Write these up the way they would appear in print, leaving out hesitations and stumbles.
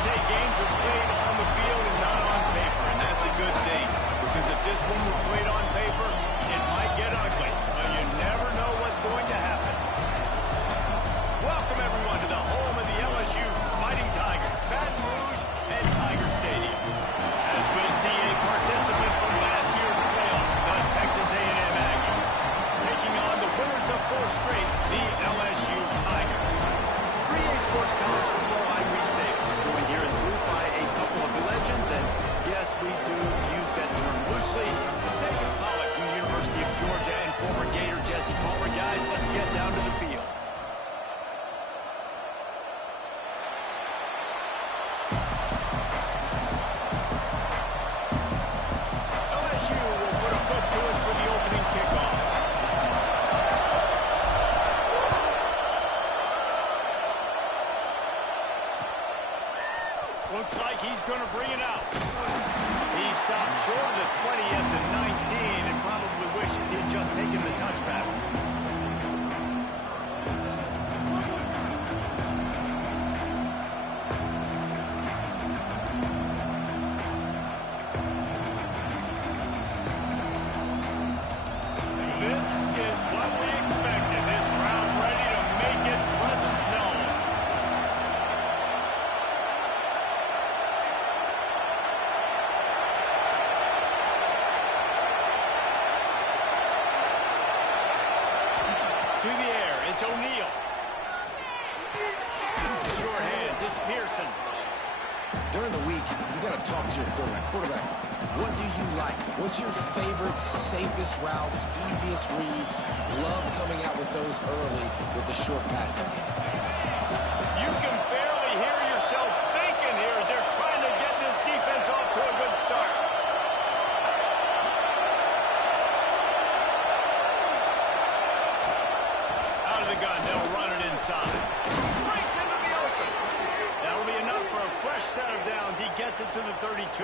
say games are played on the field and not on paper, and that's a good thing. Because if this one were played on paper, it might get ugly. But you never know what's going to happen. Welcome, everyone, to the home of the LSU Fighting Tigers, Baton Rouge and Tiger Stadium. As we'll see a participant from last year's playoff, the Texas A&M Aggies, taking on the winners of 4 straight, the LSU Tigers. 3A Sports College Football, I'm Reese Davis, joined here in the booth by a couple of legends, and yes, we do use that term loosely. David Pollock from the University of Georgia and former Gator Jesse Palmer. Guys, let's get down to the field. LSU will put a foot to it for the opening kickoff. Looks like he's going to bring it out. He stopped short of the 20 at the 19 and probably wishes he had just taken the touchback. This is what we expected. This crowd ready to make its presence known. To the air, it's O'Neal. Short hands, it's Pearson. During the week, you got to talk to your quarterback. Quarterback, what do you like? What's your favorite, safest routes, easiest reads? Love coming out with those early with the short passing game. You can barely hear yourself thinking here as they're trying to get this defense off to a good start. Out of the gun, they'll run it inside. Breaks into the open. That'll be enough for a fresh set of downs. He gets it to the 32.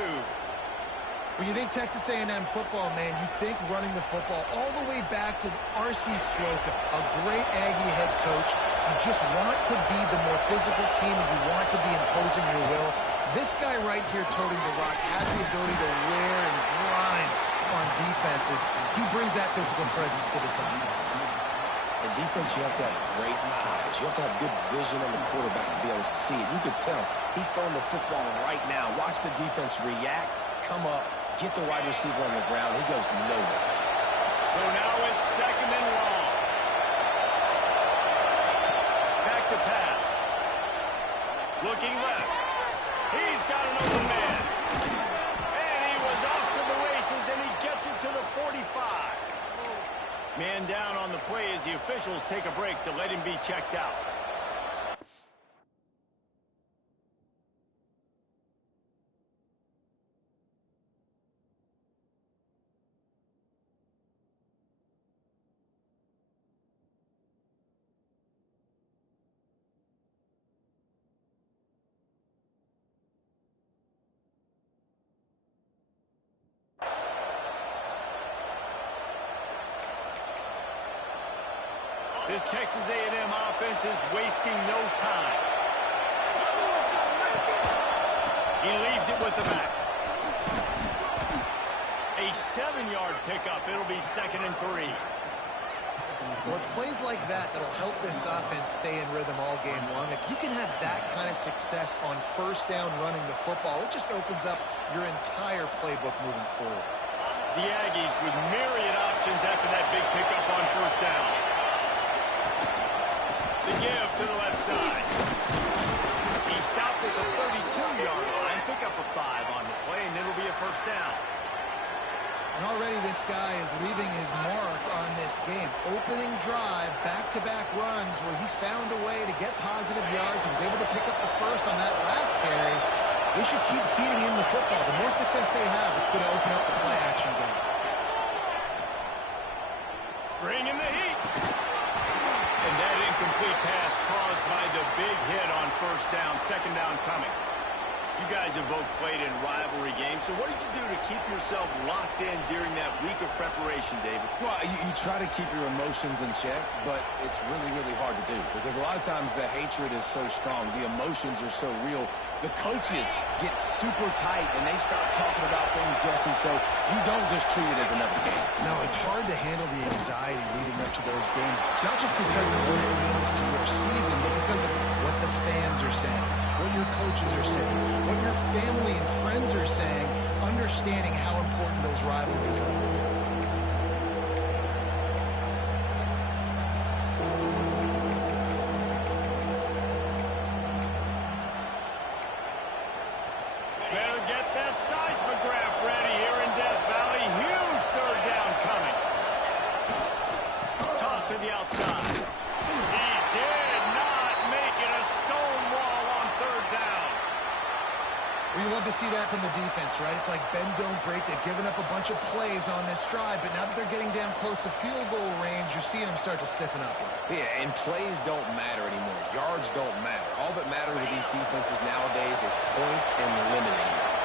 When you think Texas A&M football, man, you think running the football all the way back to R.C. Slocum, a great Aggie head coach. You just want to be the more physical team, and you want to be imposing your will. This guy right here toting the rock has the ability to wear and grind on defenses. He brings that physical presence to this offense. In defense, you have to have great eyes. You have to have good vision on the quarterback to be able to see it. You can tell he's throwing the football right now. Watch the defense react, come up, get the wide receiver on the ground. He goes nowhere. So now it's second and long. Back to pass. Looking left. He's got an open man. And he was off to the races, and he gets it to the 45. Man down on the play as the officials take a break to let him be checked out. This Texas A&M offense is wasting no time. He leaves it with the back. A 7-yard pickup. It'll be 2nd and 3. Well, it's plays like that that'll help this offense stay in rhythm all game long. If you can have that kind of success on first down running the football, it just opens up your entire playbook moving forward. The Aggies with myriad options after that big pickup on first down. The give to the left side. He stopped at the 32-yard line. Pick up a 5 on the play, and it'll be a first down. And already this guy is leaving his mark on this game. Opening drive, back-to-back runs where he's found a way to get positive yards. He was able to pick up the first on that last carry. They should keep feeding him the football. The more success they have, it's going to open up the play-action game. Bringing the heat. And that incomplete pass caused by the big hit on first down. 2nd down coming. You guys have both played in rivalry games, so what did you do to keep yourself locked in during that week of preparation, David? Well, you try to keep your emotions in check, but it's really, really hard to do because a lot of times the hatred is so strong. The emotions are so real. The coaches get super tight, and they start talking about things, Jesse, so you don't just treat it as another game. No, it's hard to handle the anxiety leading up to those games, not just because of what it means to your season, but because of what the fans are saying, what your coaches are saying, what your family and friends are saying, understanding how important those rivalries are. Better get that seismograph ready here in Death Valley. Huge third down coming. Toss to the outside. He did not make it a stone wall on third down. Well, you love to see that from the defense, right? It's like bend, don't break. They've given up a bunch of plays on this drive, but now that they're getting down close to field goal range, you're seeing them start to stiffen up. Yeah, and plays don't matter anymore. Yards don't matter. All that matters with these defenses nowadays is points and limiting them.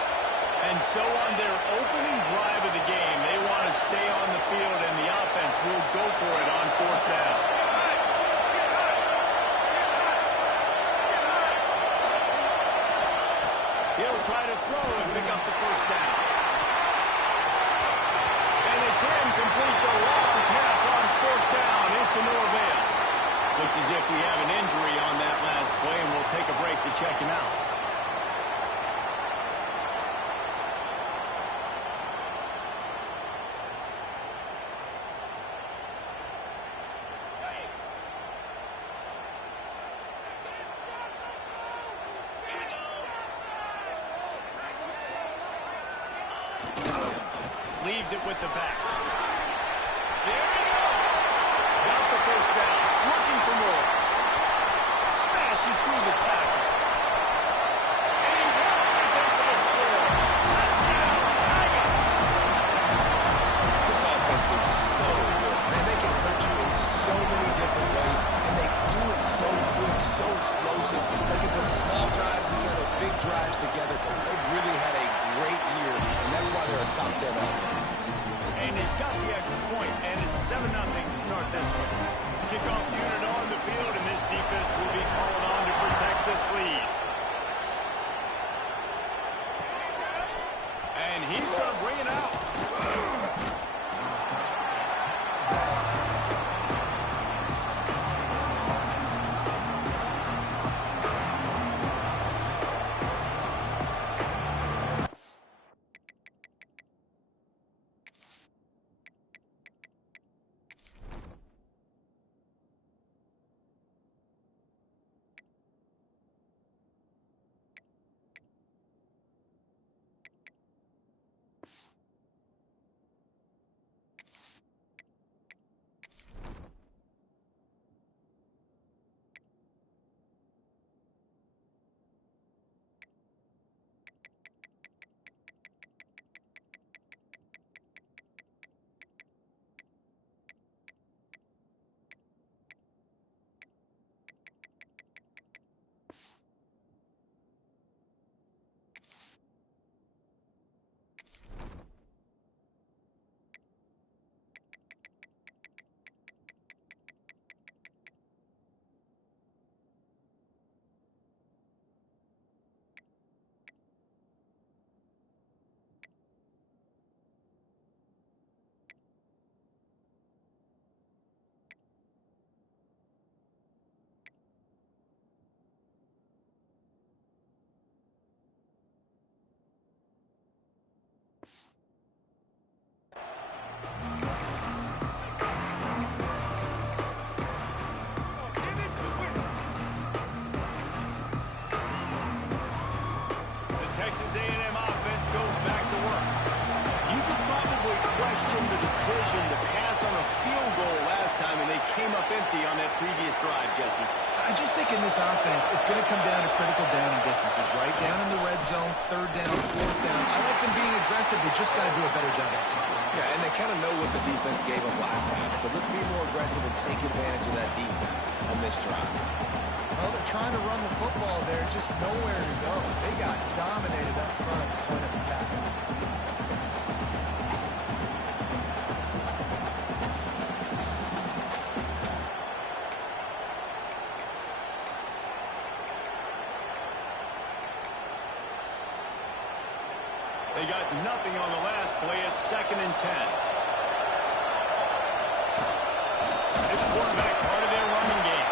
And so on their opening drive of the game, they want to stay on the field, and the offense will go for it on fourth down. He'll try to throw and pick up the first down. And it's incomplete. The long pass on fourth down is to no avail. Looks as if we have an injury on that last play, and we'll take a break to check him out. Leaves it with the back. There he goes. Got the first down. Looking for more. Smashes through the tackle. And he launches in for the score. Touchdown, Tigers. This offense is so good. Man, they can hurt you in so many different ways, and they do it so quick, so explosive. They can put small drives together, big drives together. They've really had a great year, and that's why they're a top 10 offense. And he's got the extra point, and it's 7-0 to start this one. Kickoff unit on the field, and this defense will be called on to protect this lead. And he's going to bring it out. Texas A&M offense goes back to work. You could probably question the decision to pass on a field goal last time, and they came up empty on that previous drive, Jesse. I just think in this offense, it's going to come down to critical down and distances, right? Down in the red zone, third down, fourth down. I like them being aggressive. They just got to do a better job executing. Yeah, and they kind of know what the defense gave up last time. So let's be more aggressive and take advantage of that defense on this drive. Well, they're trying to run the football there, just nowhere to go. They got dominated up front at the point of attack. They got nothing on the last play. It's 2nd and 10. This quarterback part of their running game.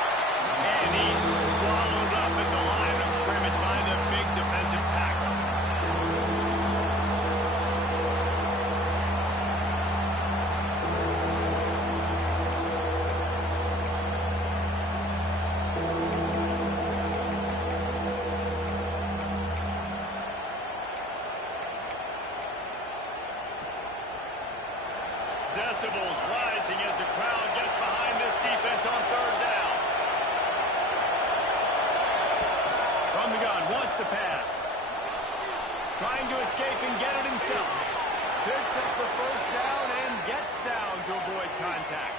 And he's swallowed up at the line of scrimmage by the big defensive tackle. Decibels rising as the crowd gets behind this defense on 3rd down. From the gun, wants to pass. Trying to escape and get it himself. Picks up the 1st down and gets down to avoid contact.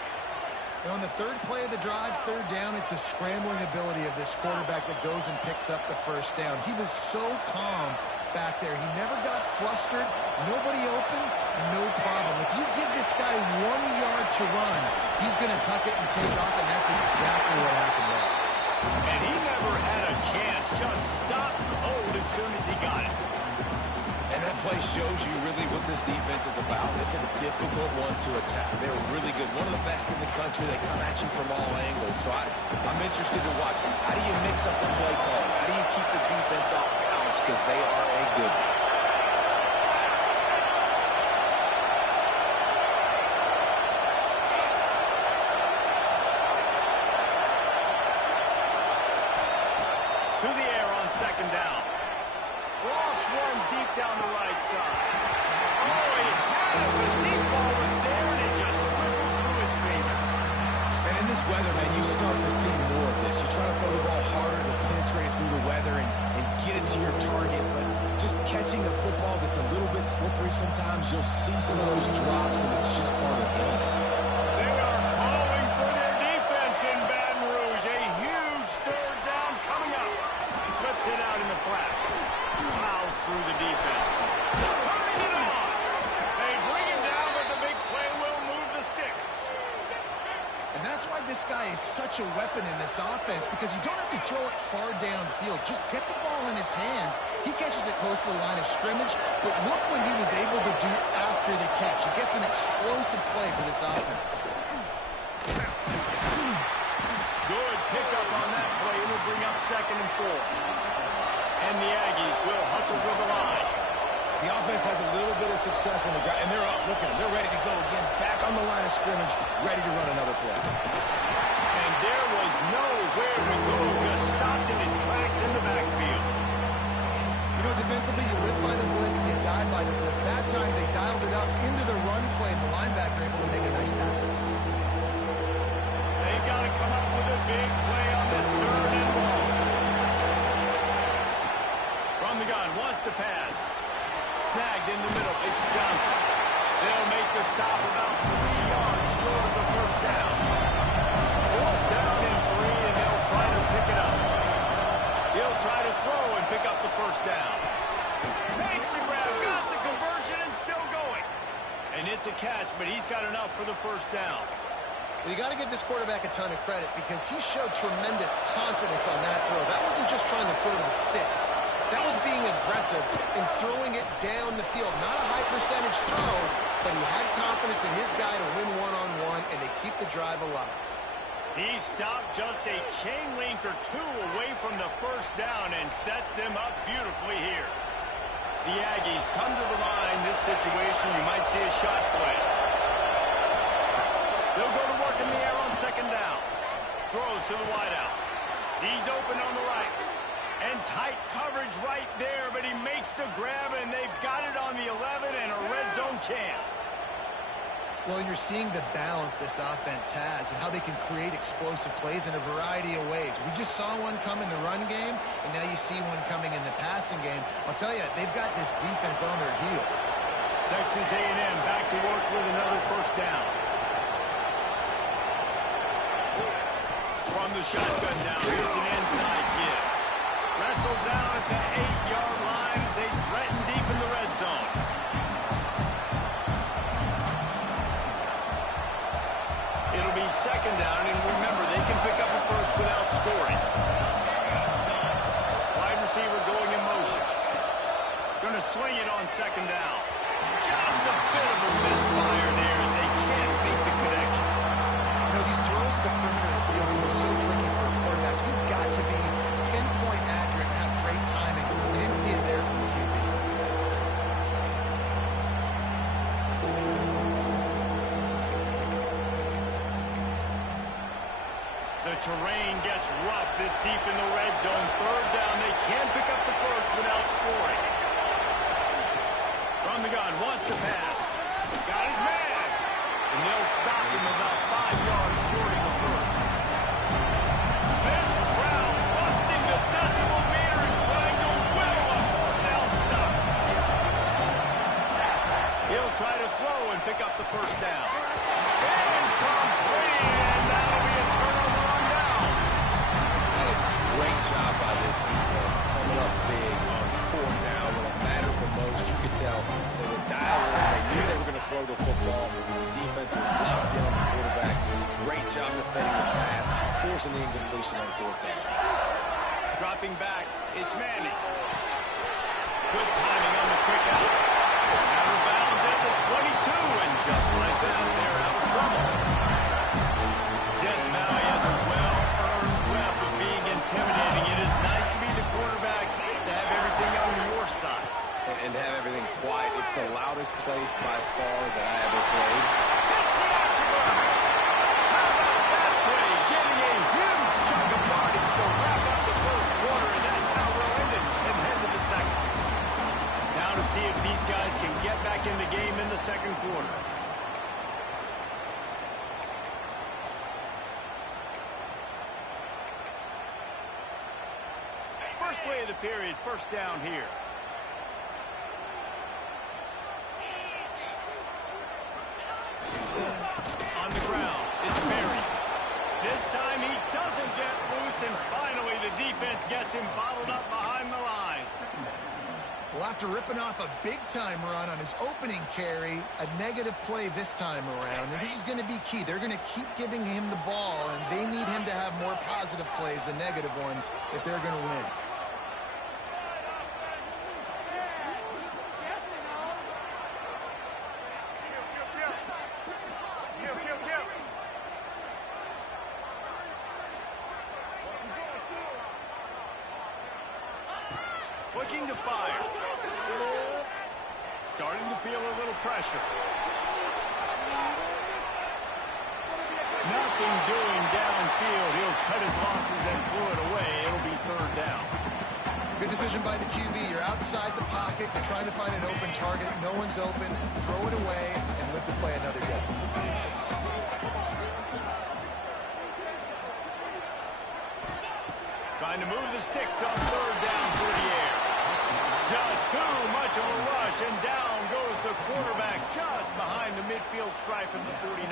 And on the 3rd play of the drive, 3rd down, it's the scrambling ability of this quarterback that goes and picks up the 1st down. He was so calm back there. He never got flustered. Nobody open, no problem. If you give this guy 1 yard to run, he's going to tuck it and take off, and that's exactly what happened there. And he never had a chance. Just stopped cold as soon as he got it. And that play shows you really what this defense is about. It's a difficult one to attack. They're really good. One of the best in the country. They come at you from all angles. So I'm interested to watch. How do you mix up the play calls? How do you keep the defense off balance? Because they are a good one. To the air on 2nd down. Lost one deep down the right side. Oh, he had it. The deep ball was there, and it just trickled through his fingers. And in this weather, man, you start to see more of this. You try to throw the ball harder to penetrate it through the weather and get it to your target, but just catching a football that's a little bit slippery sometimes, you'll see some of those drops, and it's just part of the game. They are calling for their defense in Baton Rouge. A huge 3rd down coming up. Flips it out in the flat. Plows through the defense. Turning it on. They bring him down, but the big play will move the sticks. And that's why this guy is such a weapon in this offense, because you don't have to throw it far downfield. Just get the ball in his hands. He catches it close to the line of scrimmage, but look what he was able to do after the catch. He gets an explosive play for this offense. Good pickup on that play. It'll bring up 2nd and 4. And the Aggies will hustle to the line. The offense has a little bit of success on the ground, and they're up. Look at them. They're ready to go again. Back on the line of scrimmage, ready to run another play. And there was nowhere to go. Just stopped in his tracks in the backfield. You know, defensively, you live by the blitz and you die by the blitz. That time, they dialed it up into the run play, and the linebacker able to make a nice tackle. They've got to come up with a big play on this 3rd and long. From the gun, wants to pass. Snagged in the middle. It's Johnson. They'll make the stop about 3 yards short of the 1st down. 4th down and 3, and they'll try to pick it up. He'll try to throw and pick up the 1st down. Makes the grab, got the conversion, and still going. And it's a catch, but he's got enough for the 1st down. Well, you got to give this quarterback a ton of credit, because he showed tremendous confidence on that throw. That wasn't just trying to throw to the sticks. That was being aggressive and throwing it down the field. Not a high percentage throw, but he had confidence in his guy to win one-on-one and to keep the drive alive. He stopped just a chain link or 2 away from the 1st down and sets them up beautifully here. The Aggies come to the line. This situation, you might see a shot play. They'll go to work in the air on 2nd down. Throws to the wideout. He's open on the right. And tight coverage right there, but he makes the grab, and they've got it on the 11 and a red zone chance. Well, you're seeing the balance this offense has and how they can create explosive plays in a variety of ways. We just saw one come in the run game, and now you see one coming in the passing game. I'll tell you, they've got this defense on their heels. Texas A&M back to work with another 1st down. From the shotgun down, here's an inside second down. Just a bit of a misfire there as they can't make the connection. You know, these throws at the perimeter of the field can be so tricky for a quarterback. You've got to be pinpoint accurate and have great timing. You didn't see it there from the QB. The terrain gets rough this deep in the red zone. Third down, they can't pick up the first without scoring. From the gun, wants to pass. Got his man. And they'll stop him about 5 yards short of the first. This crowd busting the decimal meter and trying to whittle a fourth down stop. He'll try to throw and pick up the first down. Incomplete, and that'll be a turnover on downs. That is a great job by this defense, coming up big on fourth down when it matters the most. You could tell they were dialed in. They knew they were going to throw the football. The defense was locked in on the quarterback. Great job defending the pass, forcing the incompletion on fourth down. Dropping back, it's Manning. Good timing on the quick out. Out of bounds at the 22, and just like that, they're out of trouble. Death Valley has a well-earned rep of being intimidating. It is nice to be the quarterback, to have everything on your side. And to have everything quiet. It's the loudest place by far that I ever played. It's the afterburner. How about that play? Getting a huge chunk of yardage to wrap up the first quarter, and that's how we'll end it and head to the second. Now to see if these guys can get back in the game in the second quarter. First play of the period, first down here. On the ground, it's Berry. This time he doesn't get loose, and finally the defense gets him bottled up behind the line. Well, after ripping off a big-time run on his opening carry, a negative play this time around, and this is going to be key. They're going to keep giving him the ball, and they need him to have more positive plays than negative ones if they're going to win. Looking to fire. Starting to feel a little pressure. Nothing doing downfield. He'll cut his losses and throw it away. It'll be third down. Good decision by the QB. You're outside the pocket. You're trying to find an open target. No one's open. Throw it away and live to play another day. Trying to move the sticks on third down through the air. Just too much of a rush, and down goes the quarterback just behind the midfield stripe of the 49.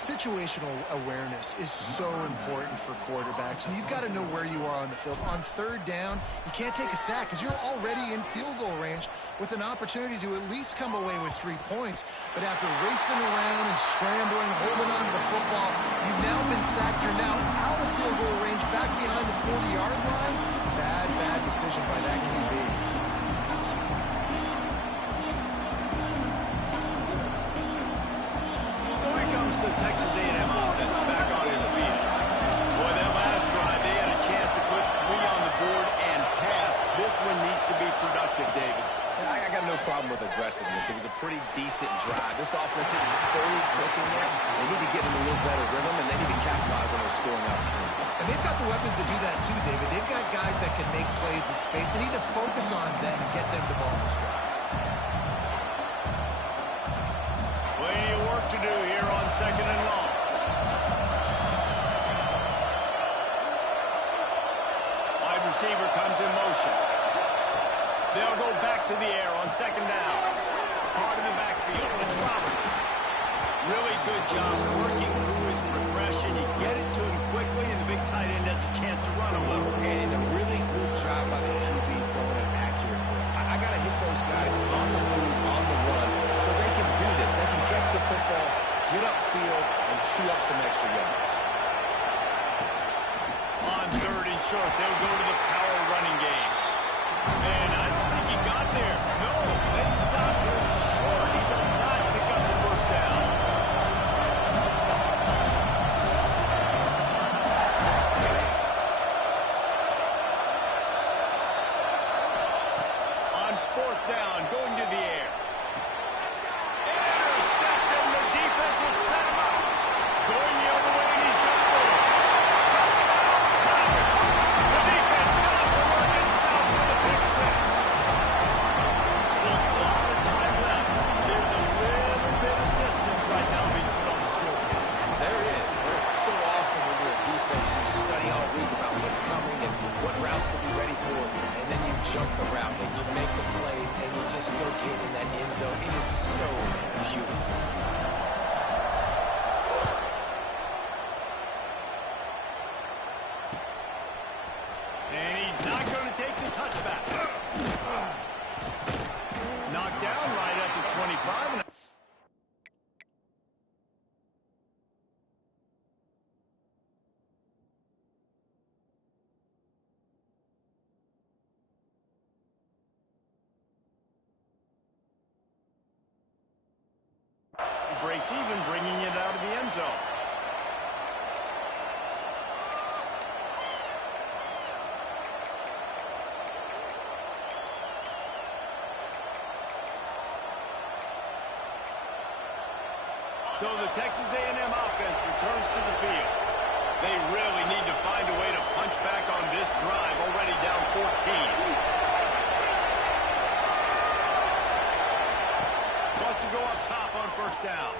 Situational awareness is so important for quarterbacks, and you've got to know where you are on the field. On third down, you can't take a sack because you're already in field goal range with an opportunity to at least come away with 3 points. But after racing around and scrambling, holding on to the football, you've now been sacked. You're now out of field goal range, back behind the 40-yard line. Bad decision by that QB. The Texas A&M offense back onto the field. Boy, that last drive, they had a chance to put 3 on the board and passed. This one needs to be productive, David. I got no problem with aggressiveness. It was a pretty decent drive. This offense isn't fully clicking yet. They need to get in a little better rhythm, and they need to capitalize on those scoring opportunities. And they've got the weapons to do that too, David. They've got guys that can make plays in space. They need to focus on them and get them the ball in space. Plenty of work to do here on second and long. Wide receiver comes in motion. They'll go back to the air on second down. Part of the backfield. It's Roberts. Really good job working through his progression. You get it to him quickly, and the big tight end has a chance to run a little. And a really good job by the QB throwing an accurate throw. I got to hit those guys on the move, on the run, so they can do this. They can catch the football, get upfield, and chew up some extra yards. On third and short, they'll go to the power running game. And I don't think he got there. No, jump the route, and you make the plays, and you just go get in that end zone. It is so beautiful. And he's not going to take the touchback. Knocked down right at the 25. He breaks even, bringing it out of the end zone. So the Texas A&M offense returns to the field. They really need to find a way to punch back on this drive, already down 14. Wants to go up top on first down.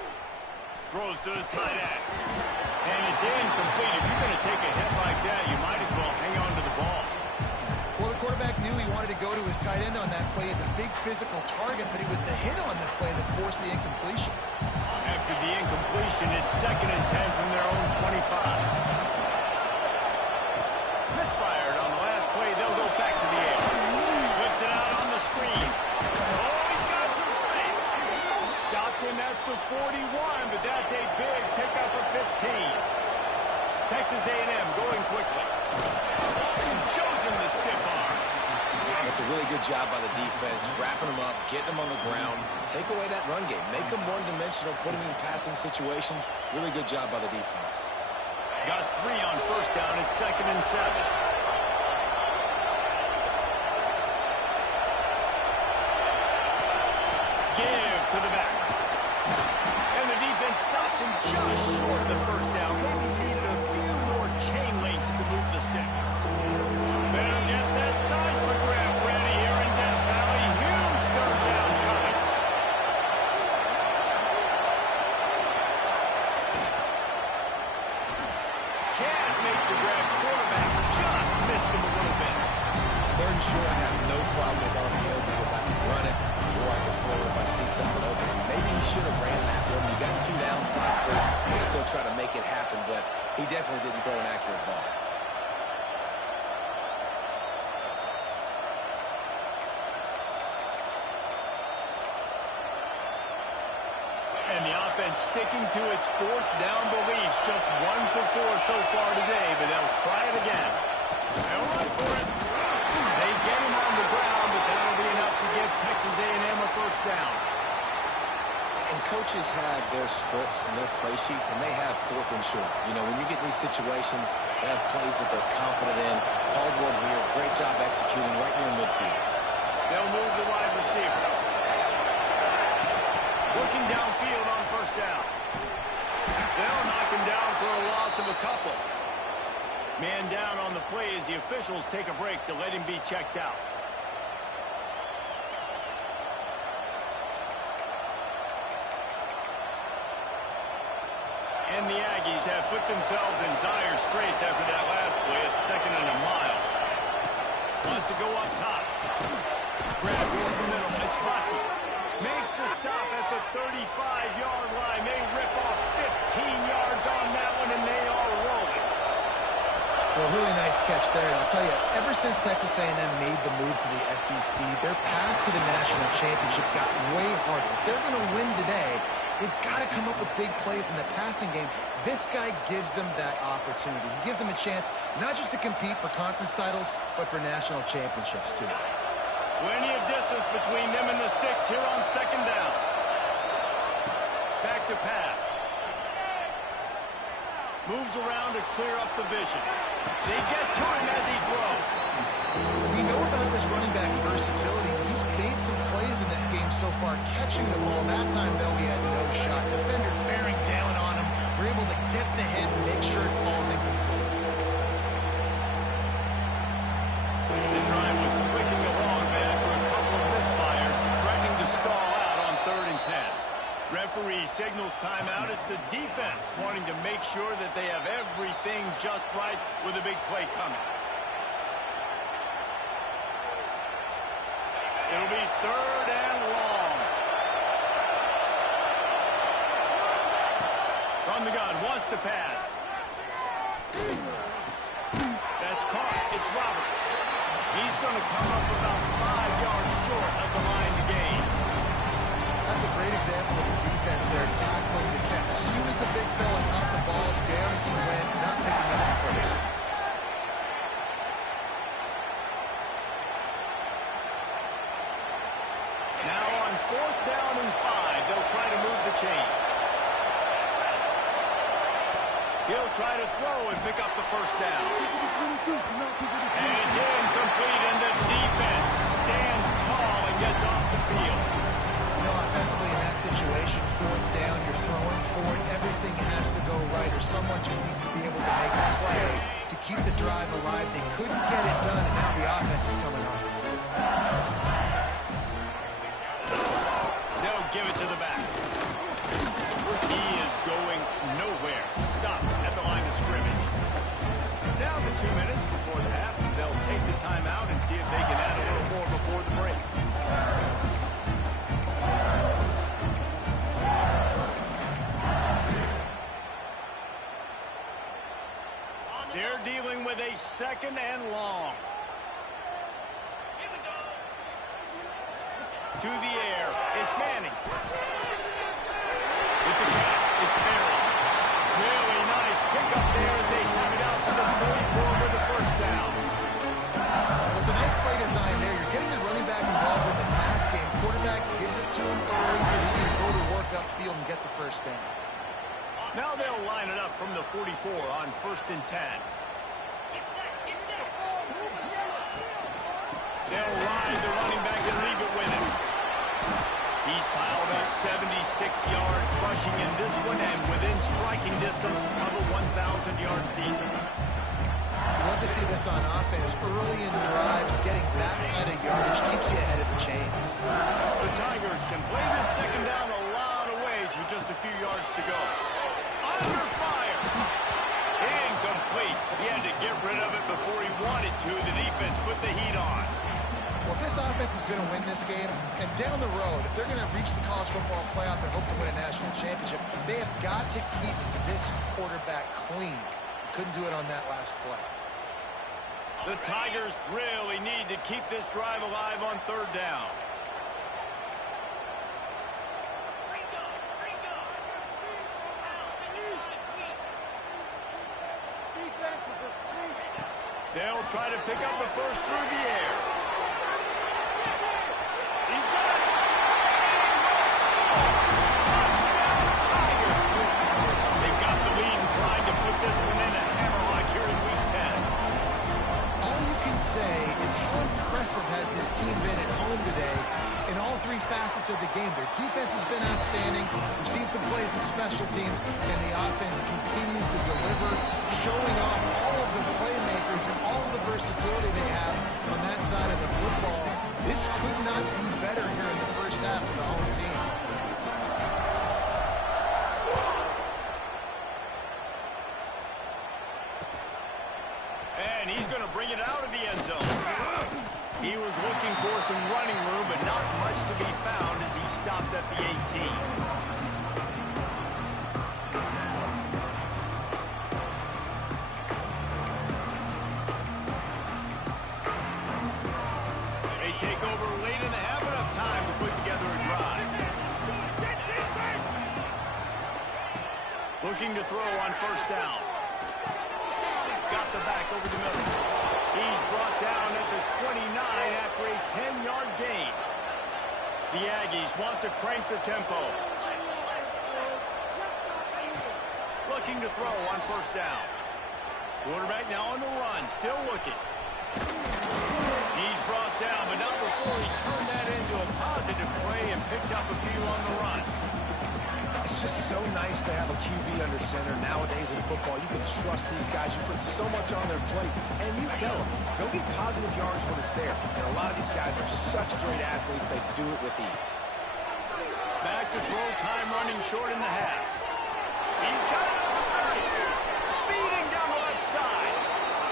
Throws to the tight end. And it's incomplete. If you're going to take a hit like that, you might as well hang on to the ball. Well, the quarterback knew he wanted to go to his tight end on that play. He's a big physical target, but it was the hit on the play that forced the incompletion. After the incompletion, it's 2nd and 10 from their own 25. Misfired on the last play. They'll go back to the air. Puts it out on the screen. Oh, he's got some space. Stopped him at the 41, but that's a big pickup of 15. Texas A&M going quickly. Shows him the stiff arm. It's a really good job by the defense, wrapping them up, getting them on the ground, take away that run game, make them one-dimensional, put them in passing situations. Really good job by the defense. Got 3 on first down. It's 2nd and 7. Give to the back. And the defense stops him just short of the first down. Maybe needed a few more chain links to move the sticks. Better get that seismograph ready here in Death Valley. Huge 3rd down coming. Can't make the grab. Quarterback just missed him a little bit. 3rd and short, I have no problem with on the field because I can run it or I can throw it if I see something open. And maybe he should have ran that one. You got 2 downs possibly. He'll still try to make it happen, but he definitely didn't throw an accurate ball. And the offense sticking to its 4th down beliefs. Just 1 for 4 so far today, but they'll try it again. They'll run for it. They get him on the ground, but that'll be enough to give Texas A&M a first down. And coaches have their scripts and their play sheets, and they have 4th and short. You know, when you get in these situations, they have plays that they're confident in. Called one here. Great job executing right near midfield. They'll move the wide receiver. Looking downfield on first down. They'll knock him down for a loss of a couple. Man down on the play as the officials take a break to let him be checked out. And the Aggies have put themselves in dire straits after that last play. It's 2nd and a mile. Wants to go up top. Grab over the middle. It's Bussey. Makes the stop at the 35-yard line. They rip off 15 yards on that one, and they are rolling. Well, really nice catch there. And I'll tell you, ever since Texas A&M made the move to the SEC, their path to the national championship got way harder. If they're going to win today, they've got to come up with big plays in the passing game. This guy gives them that opportunity. He gives them a chance not just to compete for conference titles, but for national championships, too. Plenty of distance between them and the sticks here on 2nd down. Back to pass. Moves around to clear up the vision. They get to him as he throws. We know about this running back's versatility. He's made some plays in this game so far, catching the ball. That time, though, he had no shot. Defender bearing down on him. We're able to get the hit and make sure it falls incomplete. This drive was clicking along, but after a couple of misfires, threatening to stall out on 3rd and 10. Referee signals timeout. It's the defense wanting to make sure that they have everything just right with a big play coming. It'll be 3rd and long. From the gun, wants to pass. That's caught. It's Roberts. He's going to come up about 5 yards short of the line to gain. That's a great example of the defense there, tackling the catch. As soon as the big fella caught the ball, down he went, not picking up the first. Now on 4th down and 5, they'll try to move the chains. He'll try to throw and pick up the 1st down. And it's incomplete, and the defense stands tall and gets off the field. You know, offensively in that situation, 4th down, you're throwing for it. Everything has to go right, or someone just needs to be able to make a play to keep the drive alive. They couldn't get it done, and now the offense is coming off the field. They'll give it to the back. He is going nowhere. Stop at the line of scrimmage. Down to 2 minutes before the half. They'll take the timeout and see if they can add a little more before the break. They're dealing with a 2nd and long. To the air. It's Manning. With the catch, it's Barry. Really nice pickup there as they have it out to the 44 with the 1st down. It's a nice play design there. You're getting the running back involved in the pass game. Quarterback gives it to him early so he can go to work upfield and get the 1st down. Now they'll line it up from the 44 on 1st and 10. They'll ride the running back and leave it with him. He's piled up 76 yards rushing in this one and within striking distance of a 1,000-yard season. You love to see this on offense. Early in drives, getting that kind of yardage keeps you ahead of the chains. The Tigers can play this 2nd down a lot of ways with just a few yards to go. Under fire. Incomplete. He had to get rid of it before he wanted to. The defense put the heat on. Well, if this offense is going to win this game, and down the road, if they're going to reach the college football playoff and hope to win a national championship, they have got to keep this quarterback clean. Couldn't do it on that last play. The Tigers really need to keep this drive alive on 3rd down. They'll try to pick up the 1st through the air. He's got it. Touchdown, Tigers. They've got the lead and trying to put this one in a hammer like here in Week 10. All you can say is how impressive has this team been at home today in all 3 facets of the game. Their defense has been outstanding. We've seen some plays in special teams, and the offense continues to deliver, showing off all of the playmakers and all of the versatility they have on that side of the football. This could not be better here in the 1st half of the home team. And he's going to bring it out of the end zone. He was looking for some running room, but not much to be found as he stopped at the 18. Looking to throw on 1st down. Got the back over the middle. He's brought down at the 29 after a 10-yard gain. The Aggies want to crank the tempo. Looking to throw on 1st down. Quarterback now on the run, still looking. He's brought down, but not before he turned that into a positive play and picked up a few on the run. It's just so nice to have a QB under center. Nowadays in football, you can trust these guys. You put so much on their plate, and you tell them they'll get positive yards when it's there. And a lot of these guys are such great athletes, they do it with ease. Back to throw time running short in the half. He's got it at the 30. Speeding down the left side.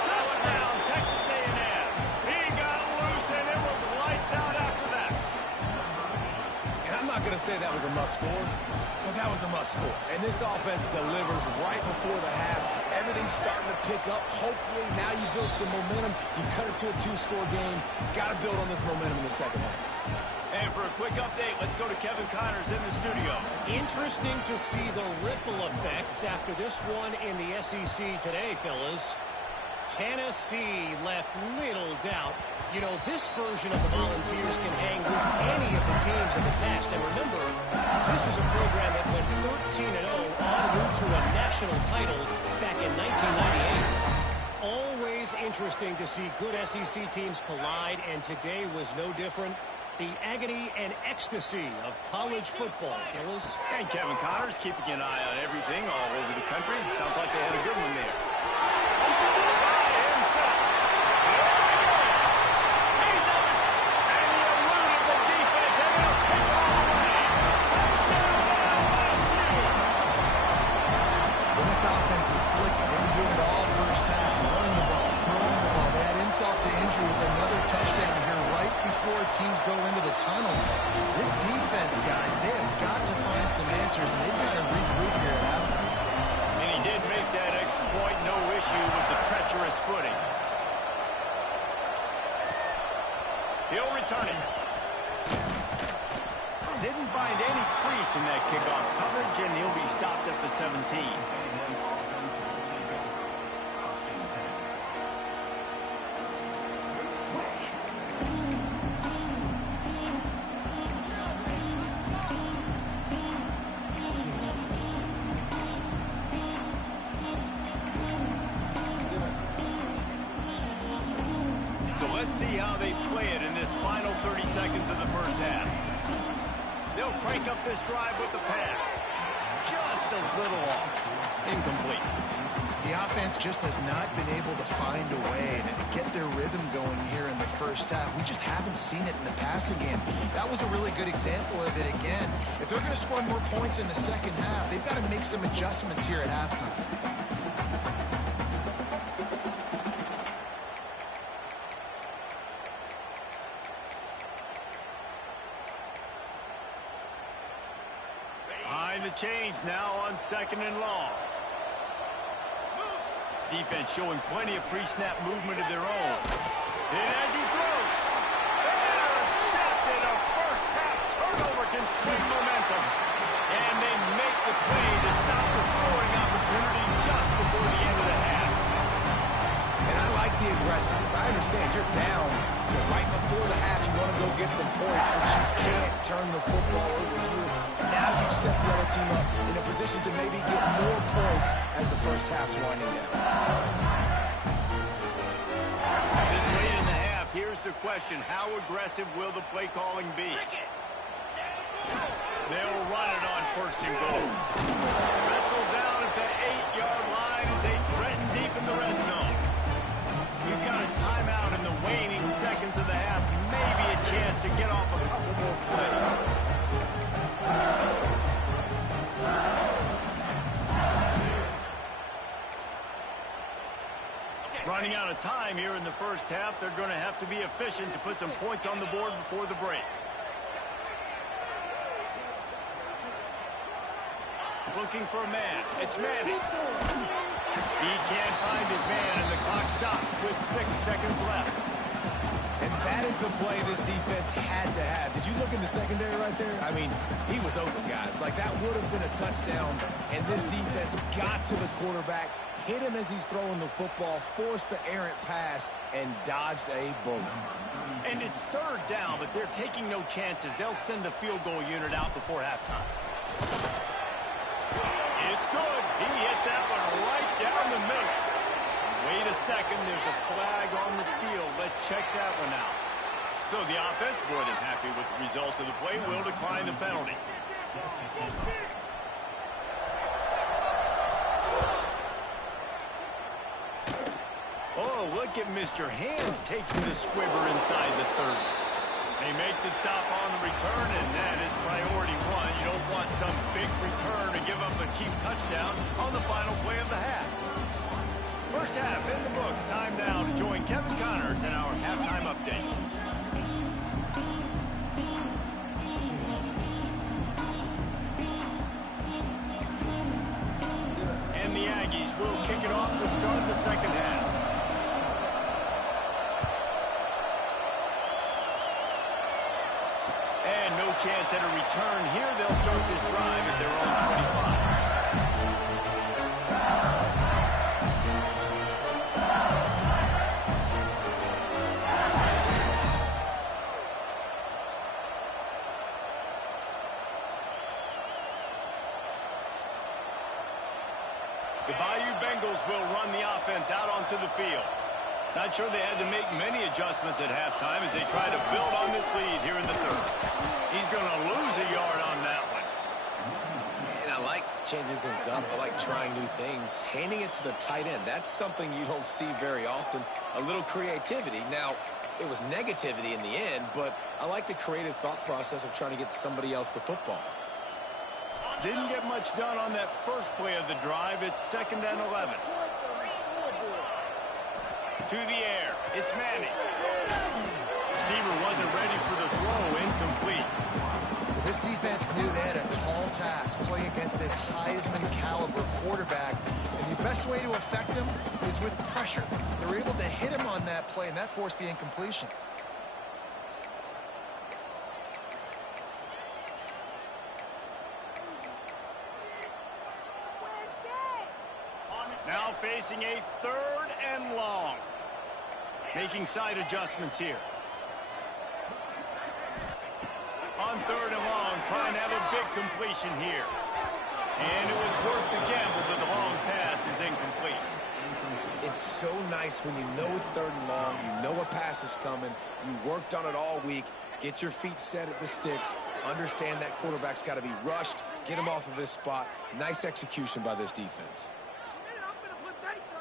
Touchdown, Texas A&M. He got loose, and it was lights out after that. say that was a must-score, but that was a must-score. And this offense delivers right before the half. Everything's starting to pick up. Hopefully, now you build some momentum. You cut it to a 2-score game. Got to build on this momentum in the second half. And for a quick update, let's go to Kevin Connors in the studio. Interesting to see the ripple effects after this one in the SEC today, fellas. Tennessee left little doubt. You know, this version of the Volunteers can hang with any of the teams in the past. And remember, this is a program that went 13-0 en route to a national title back in 1998. Always interesting to see good SEC teams collide, and today was no different. The agony and ecstasy of college football, fellas. And Kevin Connors keeping an eye on everything all over the country. Sounds like they had a good one there. This offense is clicking. They've been doing it all first half. Running the ball, throwing the ball. They had insult to injury with another touchdown here right before teams go into the tunnel. This defense, guys, they have got to find some answers, and they've got to regroup here at halftime. And he did make that extra point, no issue with the treacherous footing. He'll return it. Didn't find any crease in that kickoff coverage, and he'll be stopped at the 17. So let's see how they play it in this final 30 seconds of the first half. They'll crank up this drive with the pass. Just a little off. Incomplete. The offense just has not been able to find a way to get their rhythm going here in the first half. We just haven't seen it in the passing game. That was a really good example of it again. If they're going to score more points in the second half, they've got to make some adjustments here at halftime. Behind the chains now on 2nd and long. Defense showing plenty of pre-snap movement of their own. And as he throws, intercepted. A first-half turnover can swing momentum. And they make the play to stop the scoring opportunity just before the end of the half. And I like the aggressiveness. I understand you're down. Right before the half, you want to go get some points, but you can't turn the football over here. Now you've set the other team up in a position to maybe get more points as the first half's winding down. This late in the half, here's the question. How aggressive will the play calling be? They'll run it on 1st and goal. Wrestled down at the 8-yard line as they threaten deep in the red zone. We've got a timeout in the waning seconds of the half. Maybe a chance to get off a couple more plays. Running out of time here in the first half. They're going to have to be efficient to put some points on the board before the break. Looking for a man. It's Manning. He can't find his man, and the clock stops with 6 seconds left. And that is the play this defense had to have. Did you look in the secondary right there? I mean, he was open, guys. Like, that would have been a touchdown, and this defense got to the quarterback, hit him as he's throwing the football, forced the errant pass, and dodged a bullet. And it's 3rd down, but they're taking no chances. They'll send the field goal unit out before halftime. It's good. He hit that one right down the middle. Wait a second. There's a flag on the field. Let's check that one out. So the offense, more than happy with the result of the play, will decline the penalty. Oh, look at Mr. Hands taking the squibber inside the 30. They make the stop on the return, and that is priority one. You don't want some big return to give up a cheap touchdown on the final play of the half. First half in the books. Time now to join Kevin Connors in our halftime update. chance at a return here. They'll start this drive at their own 25. The Bayou Bengals will run the offense out onto the field. Not sure they had to make many adjustments at halftime as they try to build on this lead here in the third. He's going to lose a yard on that one. And I like changing things up. I like trying new things. Handing it to the tight end, that's something you don't see very often. A little creativity. Now, it was negativity in the end, but I like the creative thought process of trying to get somebody else the football. Didn't get much done on that first play of the drive. It's 2nd and 11. To the air. It's Manning. Receiver wasn't ready for the throw. Incomplete. Well, this defense knew they had a tall task playing against this Heisman caliber quarterback. And the best way to affect him is with pressure. They were able to hit him on that play, and that forced the incompletion. Now facing a 3rd and long. Making side adjustments here. On 3rd and long, trying to have a big completion here. And it was worth the gamble, but the long pass is incomplete. It's so nice when you know it's 3rd and long, you know a pass is coming, you worked on it all week, get your feet set at the sticks, understand that quarterback's got to be rushed, get him off of his spot. Nice execution by this defense.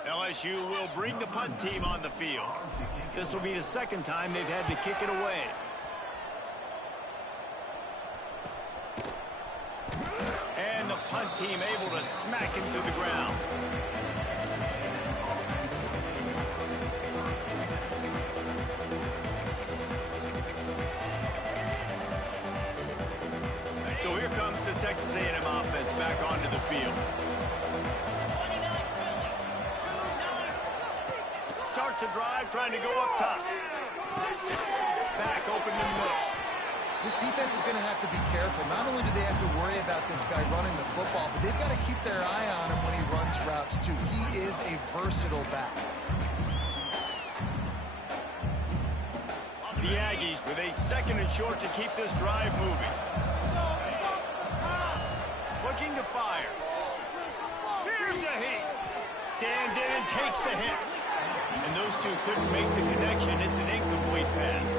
LSU will bring the punt team on the field. This will be the 2nd time they've had to kick it away. And the punt team able to smack him to the ground. So here comes the Texas A&M offense back onto the field. Starts a drive, trying to go up top. Back open in the middle. This defense is going to have to be careful. Not only do they have to worry about this guy running the football, but they've got to keep their eye on him when he runs routes, too. He is a versatile back. The Aggies with a 2nd and short to keep this drive moving. Looking to fire. Here's a heat. Stands in and takes the hit. And those two couldn't make the connection. It's an incomplete pass.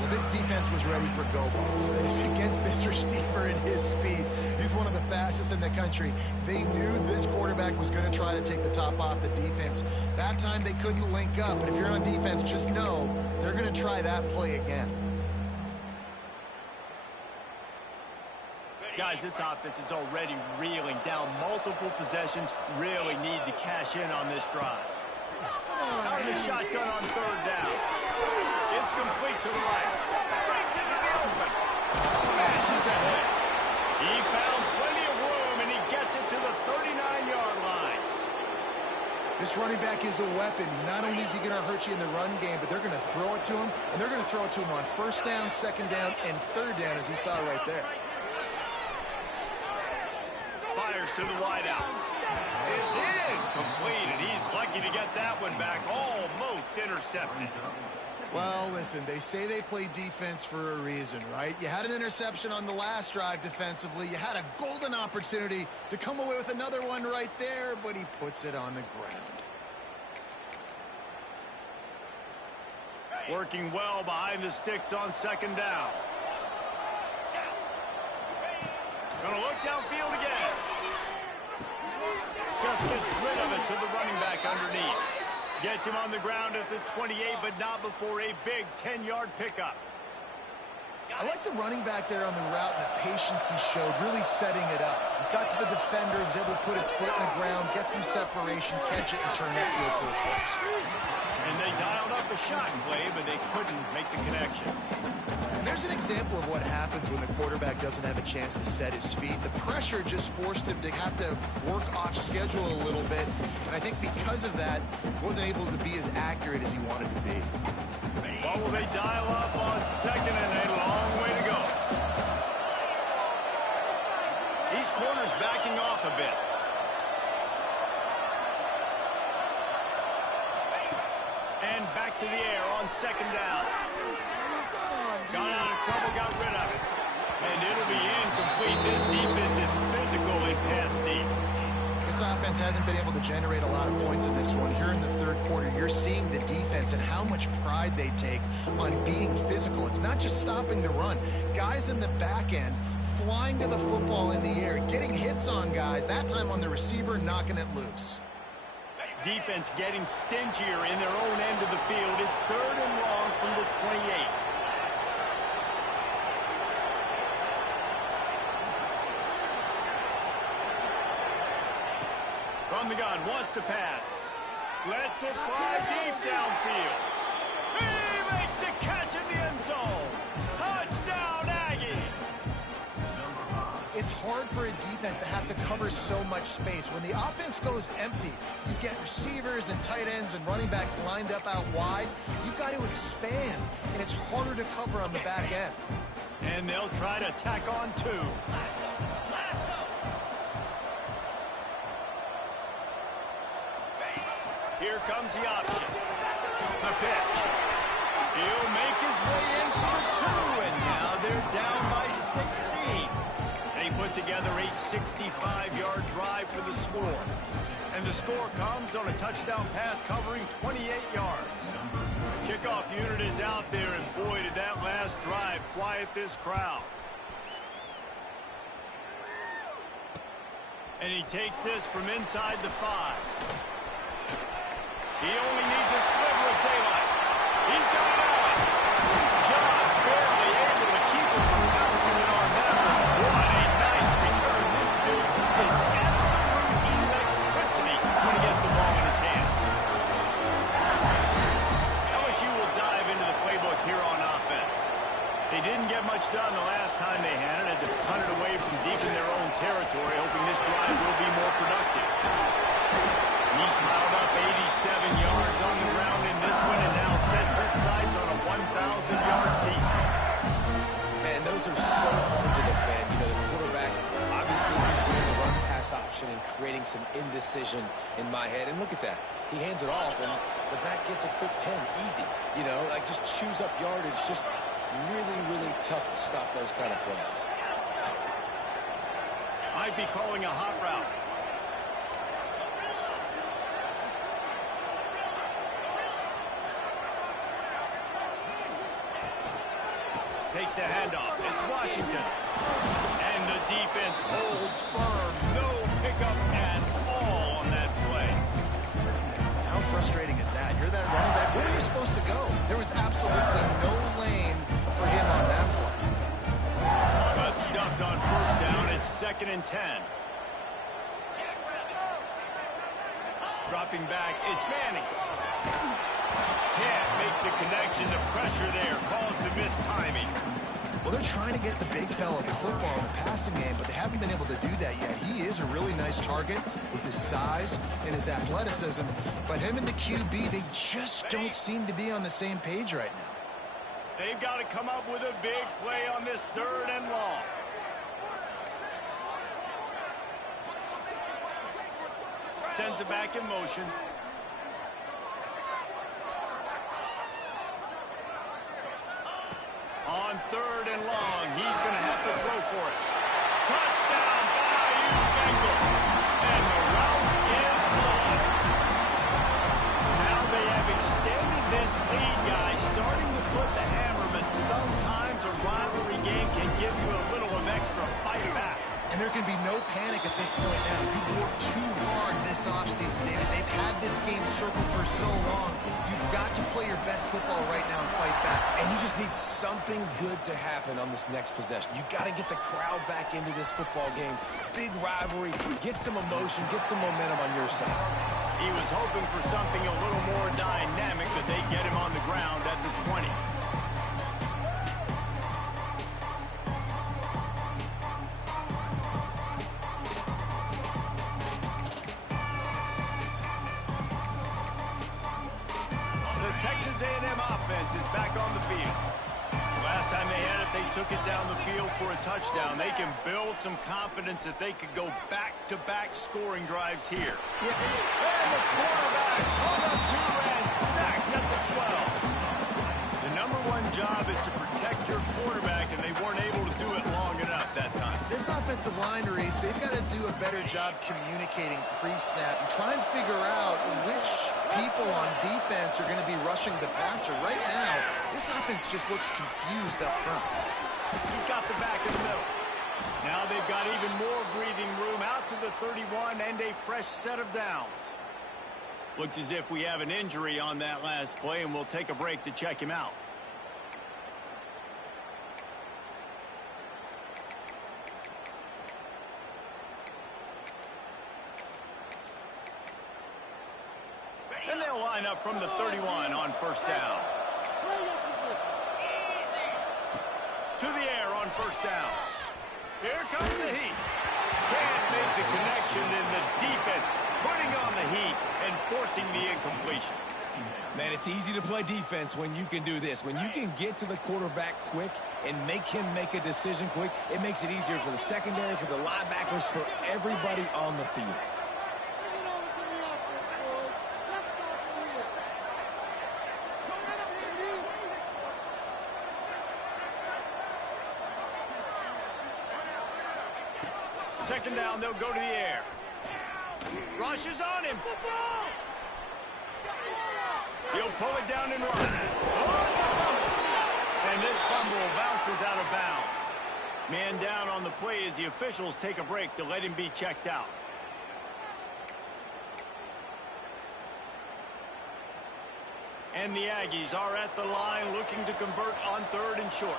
Well, this defense was ready for go balls. Against this receiver and his speed, he's one of the fastest in the country. They knew this quarterback was going to try to take the top off the defense. That time they couldn't link up, but if you're on defense, just know they're going to try that play again. Guys, this offense is already reeling down multiple possessions. Really need to cash in on this drive. Out of the shotgun on 3rd down. It's complete to the right. Breaks into the open. Smashes ahead. He found plenty of room, and he gets it to the 39-yard line. This running back is a weapon. Not only is he going to hurt you in the run game, but they're going to throw it to him, and they're going to throw it to him on 1st down, 2nd down, and 3rd down, as you saw right there. Fires to the wideout. It's incomplete, and he's lucky to get that one back. Almost intercepted. Well, listen, they say they play defense for a reason, right? You had an interception on the last drive defensively. You had a golden opportunity to come away with another one right there, but he puts it on the ground. Working well behind the sticks on 2nd down. Gonna look downfield again. Just gets rid of it to the running back underneath. Gets him on the ground at the 28, but not before a big 10-yard pickup. I like the running back there on the route and the patience he showed, really setting it up. He got to the defender, was able to put his foot in the ground, get some separation, catch it, and turn that field for a first. And they dialed up a shot play, but they couldn't make the connection. And there's an example of what happens when the quarterback doesn't have a chance to set his feet. The pressure just forced him to have to work off schedule a little bit. And I think because of that, he wasn't able to be as accurate as he wanted to be. What will they dial up on 2nd and a long way to go? a bit. And back to the air on second down. Got out of trouble, got rid of it. And it'll be incomplete. This defense is physical and pass deep. This offense hasn't been able to generate a lot of points in this one. Here in the third quarter, you're seeing the defense and how much pride they take on being physical. It's not just stopping the run. Guys in the back end flying to the football in the air, getting hits on guys, that time on the receiver, knocking it loose. Defense getting stingier in their own end of the field. It's third and long from the 28. From the gun, wants to pass. Lets it fly deep downfield. He makes the catch in the end zone. Touchdown, Aggie! It's hard for a defense to have to cover so much space. When the offense goes empty, you get receivers and tight ends and running backs lined up out wide. You've got to expand, and it's harder to cover on the back end. And they'll try to tack on two. Here comes the option. The pitch. He'll make his way in for the two, and now they're down by 16. They put together a 65-yard drive for the score. And the score comes on a touchdown pass covering 28 yards. The kickoff unit is out there, and boy, did that last drive quiet this crowd. And he takes this from inside the 5. He only needs a sliver of daylight. He's got it out. Just barely able to keep him from bouncing it on that one. What a nice return. This dude is absolute electricity when he gets the ball in his hand. LSU will dive into the playbook here on offense. They didn't get much done the last time they had it. Had to punt it away from deep in their own territory, hoping this drive will be more productive. He's piled up 87 yards on the ground in this one and now sets his sights on a 1,000-yard season. Man, those are so hard to defend. You know, the quarterback, obviously, he's doing the run-pass option and creating some indecision in my head. And look at that. He hands it off, and the back gets a quick 10. Easy. You know, like just chews up yardage. Just really, really tough to stop those kind of plays. Might be calling a hot route. Takes the handoff. It's Washington. And the defense holds firm. No pickup at all on that play. How frustrating is that? You're that running back. Where are you supposed to go? There was absolutely no lane for him on that play. Got stuffed on first down. It's 2nd and 10. Dropping back. It's Manning. Can't make the connection. The pressure there caused the missed timing. Well, they're trying to get the big fella the football in the passing game, but they haven't been able to do that yet. He is a really nice target with his size and his athleticism, but him and the QB, they just don't seem to be on the same page right now. They've got to come up with a big play on this 3rd and long. Sends it back in motion. On 3rd and long, he's going to have to throw for it. Touchdown, Bayou Bengals. And the route is on. Now they have extended this lead, guys, starting to put the hammer, but sometimes a rivalry game can give you a little of extra fight back. And there can be no panic at this point now. You worked too hard this offseason, David. They've had this game circled for so long. You've got to play your best football right now and fight back. And you just need something good to happen on this next possession. You got to get the crowd back into this football game. Big rivalry. Get some emotion. Get some momentum on your side. He was hoping for something a little more dynamic, that they get him on the ground at the 20. Texas A&M offense is back on the field. Last time they had it, they took it down the field for a touchdown. They can build some confidence that they could go back-to-back scoring drives here. Yeah. And the quarterback on the 2 and sacked at the 12. The number one job is to protect your quarterback, and they weren't able to do it long enough that time. This offensive line, Reese, they've got to do a better job communicating pre-snap and try and figure out which people on defense are going to be rushing the passer. Right now, this offense just looks confused up front. He's got the back in the middle. Now they've got even more breathing room out to the 31 and a fresh set of downs. Looks as if we have an injury on that last play, and we'll take a break to check him out. And they'll line up from the 31 on first down. To the air on first down. Here comes the heat. Can't make the connection in the defense, putting on the heat and forcing the incompletion. Man, it's easy to play defense when you can do this. When you can get to the quarterback quick and make him make a decision quick, it makes it easier for the secondary, for the linebackers, for everybody on the field. Second down, they'll go to the air. Rush is on him. He'll pull it down and run. Oh, it's a fumble. And this fumble bounces out of bounds. Man down on the play as the officials take a break to let him be checked out. And the Aggies are at the line looking to convert on 3rd and short.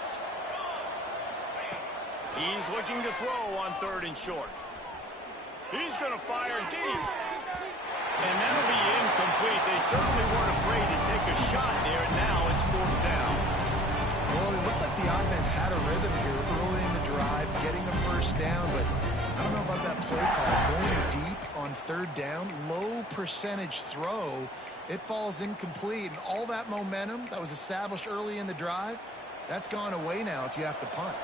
He's looking to throw on 3rd and short. He's going to fire deep. And that'll be incomplete. They certainly weren't afraid to take a shot there, and now it's 4th down. Well, it looked like the offense had a rhythm here early in the drive, getting a first down, but I don't know about that play call. Going deep on 3rd down, low percentage throw, it falls incomplete, and all that momentum that was established early in the drive, that's gone away now if you have to punt.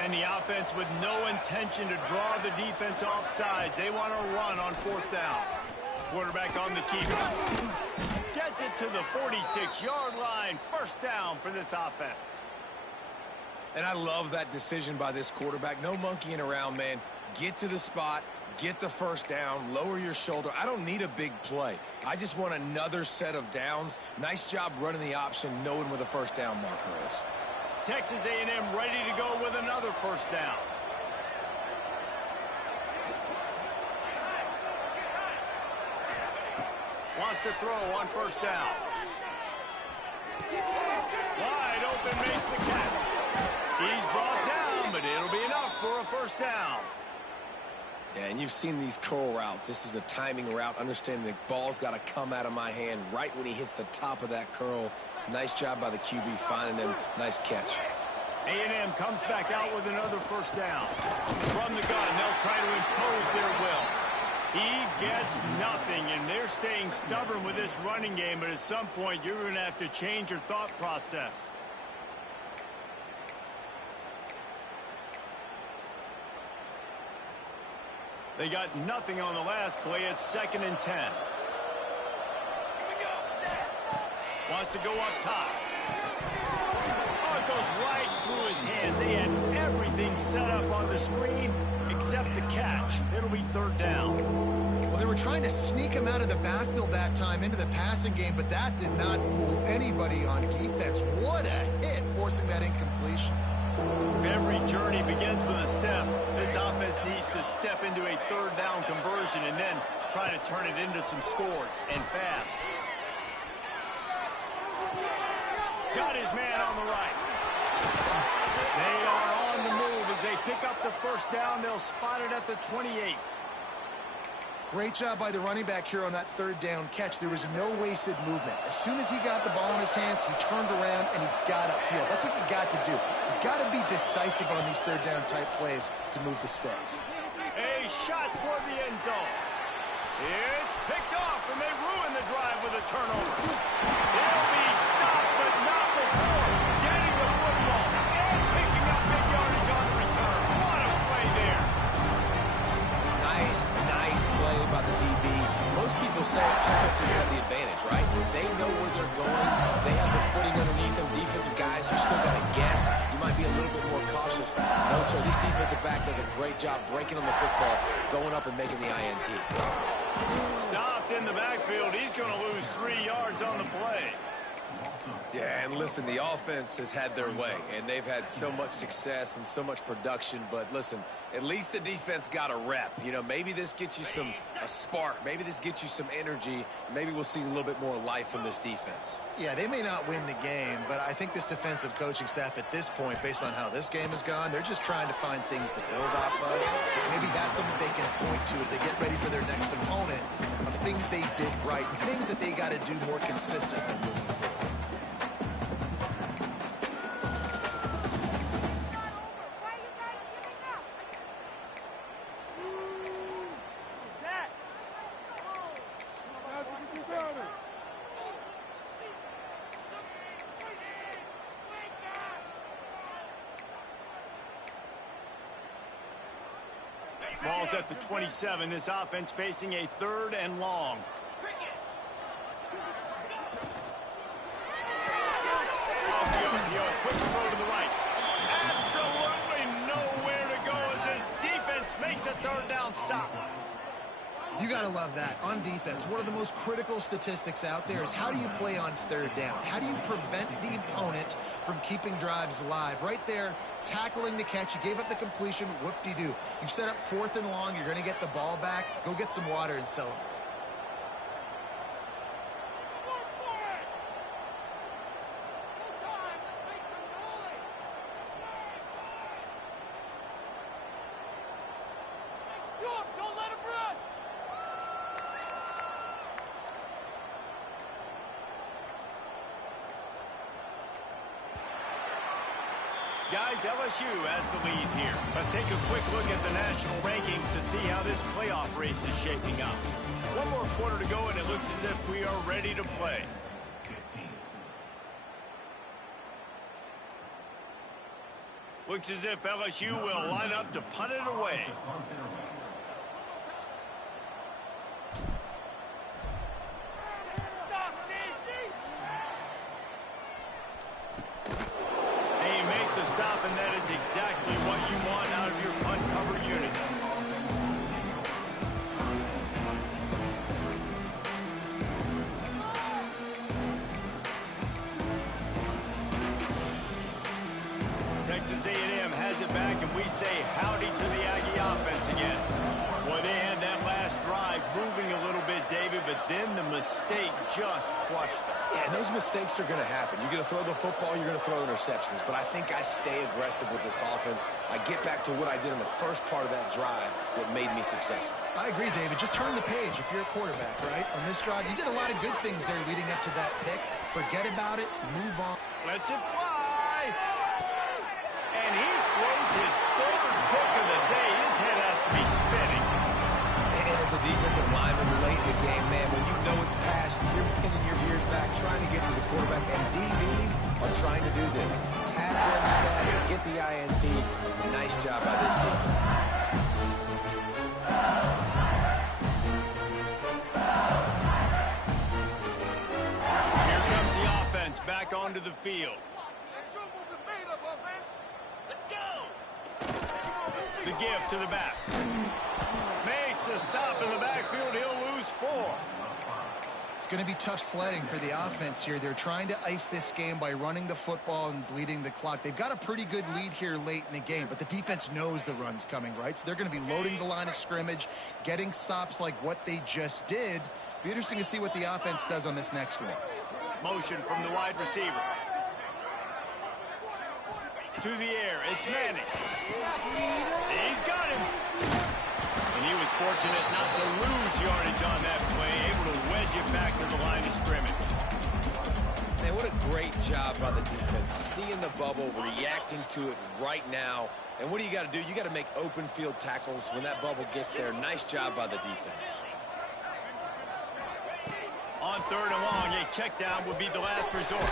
And the offense with no intention to draw the defense off sides. They want to run on 4th down. Quarterback on the keeper. Gets it to the 46-yard line. First down for this offense. And I love that decision by this quarterback. No monkeying around, man. Get to the spot, get the first down, lower your shoulder. I don't need a big play. I just want another set of downs. Nice job running the option, knowing where the first down marker is. Texas A&M ready to go with another first down. Wants to throw on first down. Wide open, makes the catch. He's brought down, but it'll be enough for a first down. Yeah, and you've seen these curl routes. This is a timing route. Understanding the ball's got to come out of my hand right when he hits the top of that curl. Nice job by the QB finding him. Nice catch. A&M comes back out with another first down. From the gun, they'll try to impose their will. He gets nothing, and they're staying stubborn with this running game, but at some point, you're going to have to change your thought process. They got nothing on the last play. It's 2nd and 10. Wants to go up top. Oh, it goes right through his hands. They had everything set up on the screen except the catch. It'll be 3rd down. Well, they were trying to sneak him out of the backfield that time into the passing game, but that did not fool anybody on defense. What a hit, forcing that incompletion. If every journey begins with a step, this offense needs to step into a 3rd down conversion and then try to turn it into some scores, and fast. Got his man on the right. They are on the move as they pick up the first down. They'll spot it at the 28. Great job by the running back here on that 3rd down catch. There was no wasted movement. As soon as he got the ball in his hands, he turned around and he got upfield. That's what you got to do. You got to be decisive on these 3rd down type plays to move the stakes. A shot toward the end zone. It's picked off, and they ruin the drive with a turnover. He'll be stopped, but not before getting the football and picking sir. This defensive back does a great job breaking on the football, going up and making the INT. Stopped in the backfield. He's going to lose 3 yards on the play. Yeah, and listen, the offense has had their way, and they've had so much success and so much production. But listen, at least the defense got a rep. You know, maybe this gets you a spark. Maybe this gets you some energy. Maybe we'll see a little bit more life from this defense. Yeah, they may not win the game, but I think this defensive coaching staff at this point, based on how this game has gone, they're just trying to find things to build off of. Maybe that's something they can point to as they get ready for their next opponent, of things they did right, things that they got to do more consistently moving forward. Ball's at the 27. This offense facing a 3rd and long. Quick throw to the right. Absolutely nowhere to go as this defense makes a 3rd down stop. You got to love that. On defense, one of the most critical statistics out there is how do you play on 3rd down? How do you prevent the opponent from keeping drives alive? Right there, tackling the catch. You gave up the completion. Whoop-de-doo. You've set up 4th and long. You're going to get the ball back. Go get some water and celebrate. Guys, LSU has the lead here. Let's take a quick look at the national rankings to see how this playoff race is shaping up. 1 more quarter to go, and it looks as if we are ready to play. Looks as if LSU will line up to punt it away. Stop, and that is exactly what you want out of your punt cover unit. Texas A&M has it back, and we say howdy to the Aggie offense again. Well, they had that last drive moving a little bit, David, but then the mistake just crushed them. Yeah, and those mistakes are going to happen. You're going to throw the football, you're going to throw interceptions. But I think I stay aggressive with this offense. I get back to what I did in the first part of that drive that made me successful. I agree, David. Just turn the page if you're a quarterback, right? On this drive, you did a lot of good things there leading up to that pick. Forget about it. Move on. Lets it fly. And he throws his 3rd pick of the day. His head has to be spinning. And as a defensive lineman late in the game, man, when you know it's past, you're pinning your ears back, trying to get to the quarterback, and DBs are trying to do this. Pad them stats and get the INT. Nice job by this team. Here comes the offense back onto the field. Let's go! The give to the back. Makes a stop in the backfield. He'll lose 4. It's going to be tough sledding for the offense here. They're trying to ice this game by running the football and bleeding the clock. They've got a pretty good lead here late in the game, but the defense knows the run's coming, right? So they're going to be loading the line of scrimmage, getting stops like what they just did. Be interesting to see what the offense does on this next one. Motion from the wide receiver. To the air, it's Manning. He's got him. And he was fortunate not to lose yardage on that play, able to wedge it back to the line of scrimmage. Man, what a great job by the defense. Seeing the bubble, reacting to it right now. And what do you got to do? You got to make open field tackles when that bubble gets there. Nice job by the defense. On 3rd and long, a check down would be the last resort.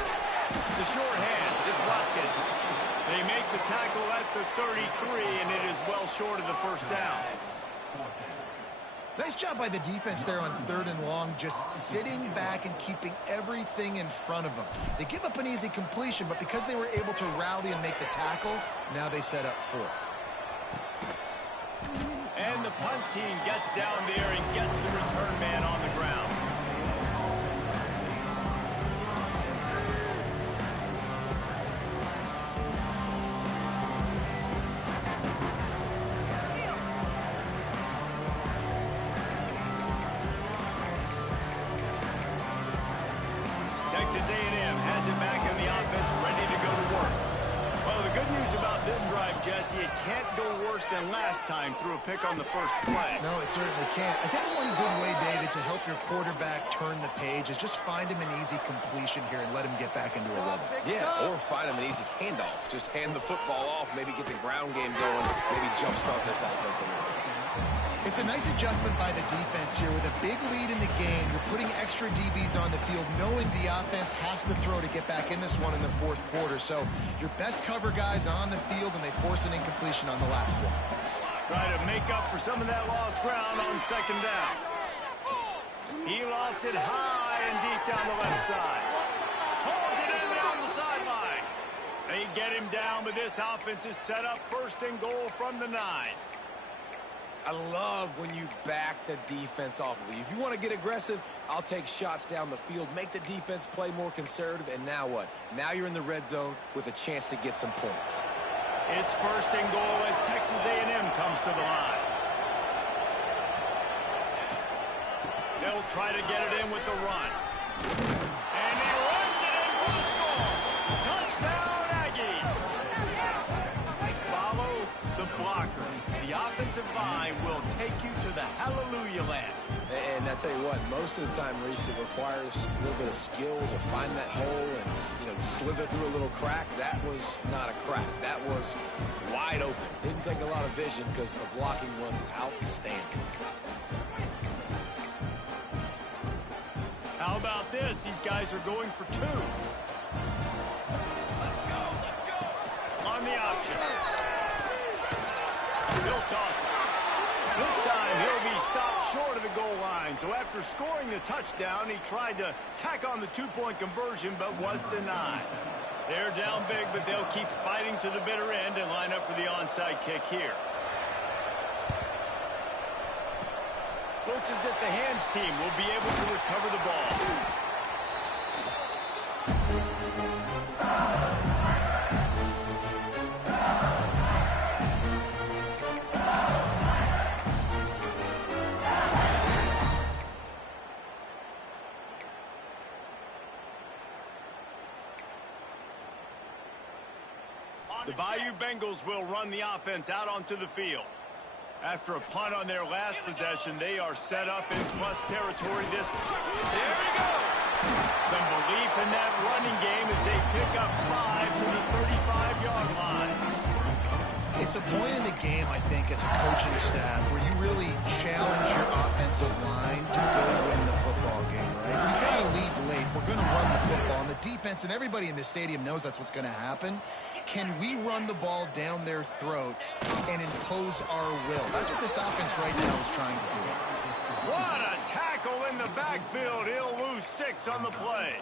The short hands, it's Watkins. They make the tackle at the 33, and it is well short of the 1st down. Nice job by the defense there on 3rd and long, just sitting back and keeping everything in front of them. They give up an easy completion, but because they were able to rally and make the tackle, now they set up 4th. And the punt team gets down there and gets the return man on the ground. Texas A&M has it back in the offense, ready to go to work. Well, the good news about this drive, Jesse, it can't go worse than last time through a pick on the first play. No, it certainly can't. I think one good way, David, to help your quarterback turn the page is just find him an easy completion here and let him get back into a rhythm. Yeah, or find him an easy handoff. Just hand the football off, maybe get the ground game going, maybe jumpstart this offense a little bit. It's a nice adjustment by the defense here. With a big lead in the game, you're putting extra DBs on the field, knowing the offense has to throw to get back in this one in the fourth quarter. So your best cover guys on the field, and they force an incompletion on the last one. Try to make up for some of that lost ground on second down. He lost it high and deep down the left side. Pulls it in down the sideline. They get him down, but this offense is set up first and goal from the 9. I love when you back the defense off of you. If you want to get aggressive, I'll take shots down the field, make the defense play more conservative, and now what? Now you're in the red zone with a chance to get some points. It's first and goal as Texas A&M comes to the line. They'll try to get it in with the run. And he runs it in for the score. Touchdown, Aggies. Follow the blocker. The offensive line will take you to the hallelujah land. And I tell you what, most of the time, Reese, it requires a little bit of skill to find that hole and, slither through a little crack. That was not a crack. That was wide open. Didn't take a lot of vision because the blocking was outstanding. How about this? These guys are going for 2. Let's go. On the option. He'll toss it. This time he'll be stopped short of the goal line. So after scoring the touchdown, he tried to tack on the 2-point conversion but was denied. They're down big, but they'll keep fighting to the bitter end and line up for the onside kick here. Looks as if the hands team will be able to recover the ball. The Bayou Bengals will run the offense out onto the field. After a punt on their last possession, they are set up in plus territory this time. There he goes! Some belief in that running game as they pick up 5 to the 35-yard line. It's a point in the game, I think, as a coaching staff, where you really challenge your offensive line to go win the football game, right? We've got to lead late. We're going to run the football. And the defense and everybody in the stadium knows that's what's going to happen. Can we run the ball down their throats and impose our will? That's what this offense right now is trying to do. What a tackle in the backfield. He'll lose 6 on the play.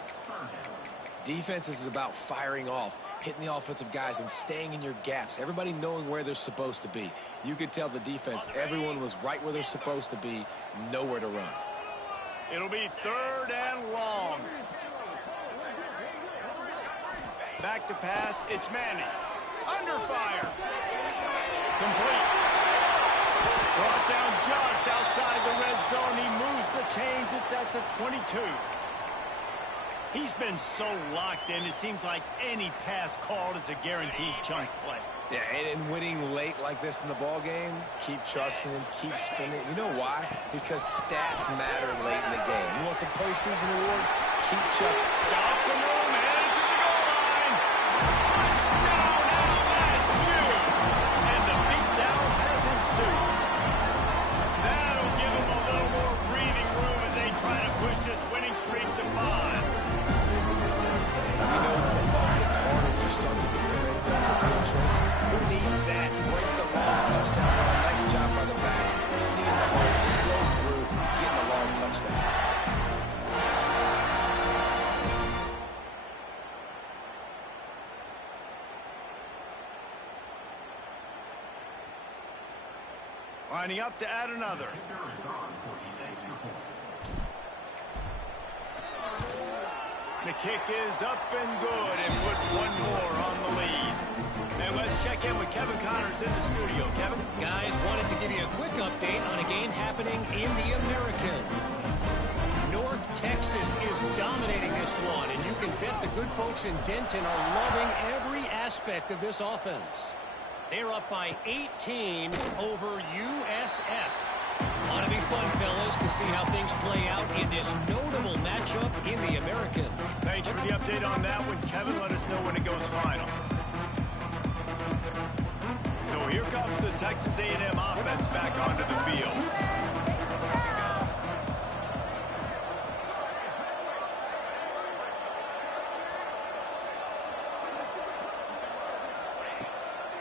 Defense is about firing off, hitting the offensive guys and staying in your gaps. Everybody knowing where they're supposed to be. You could tell the defense, everyone was right where they're supposed to be, nowhere to run. It'll be 3rd and long. Back to pass, it's Manning. Under fire. Complete. Brought down just outside the red zone. He moves the chains. It's at the 22. He's been so locked in, it seems like any pass called is a guaranteed chunk play. Yeah, and winning late like this in the ball game, keep trusting him, keep spinning. You know why? Because stats matter late in the game. You want some postseason awards? Keep chucking. Got some room, headed to the goal line. Touchdown, LSU! And the beatdown has ensued. That'll give them a little more breathing room as they try to push this winning streak to 5. You know, football gets harder when you start to get the red zone and field tricks. Who needs that? Break the long touchdown. Nice job by the back. Seeing the ball explode through, getting a long touchdown. Lining up to add another. The kick is up and good and put one more on the lead. And let's check in with Kevin Connors in the studio. Kevin? Guys, wanted to give you a quick update on a game happening in the American. North Texas is dominating this one, and you can bet the good folks in Denton are loving every aspect of this offense. They're up by 18 over USF. Ought to be fun, fellas, to see how things play out in this notable matchup in the American. Thanks for the update on that one, Kevin. Let us know when it goes final. So here comes the Texas A&M offense back onto the field.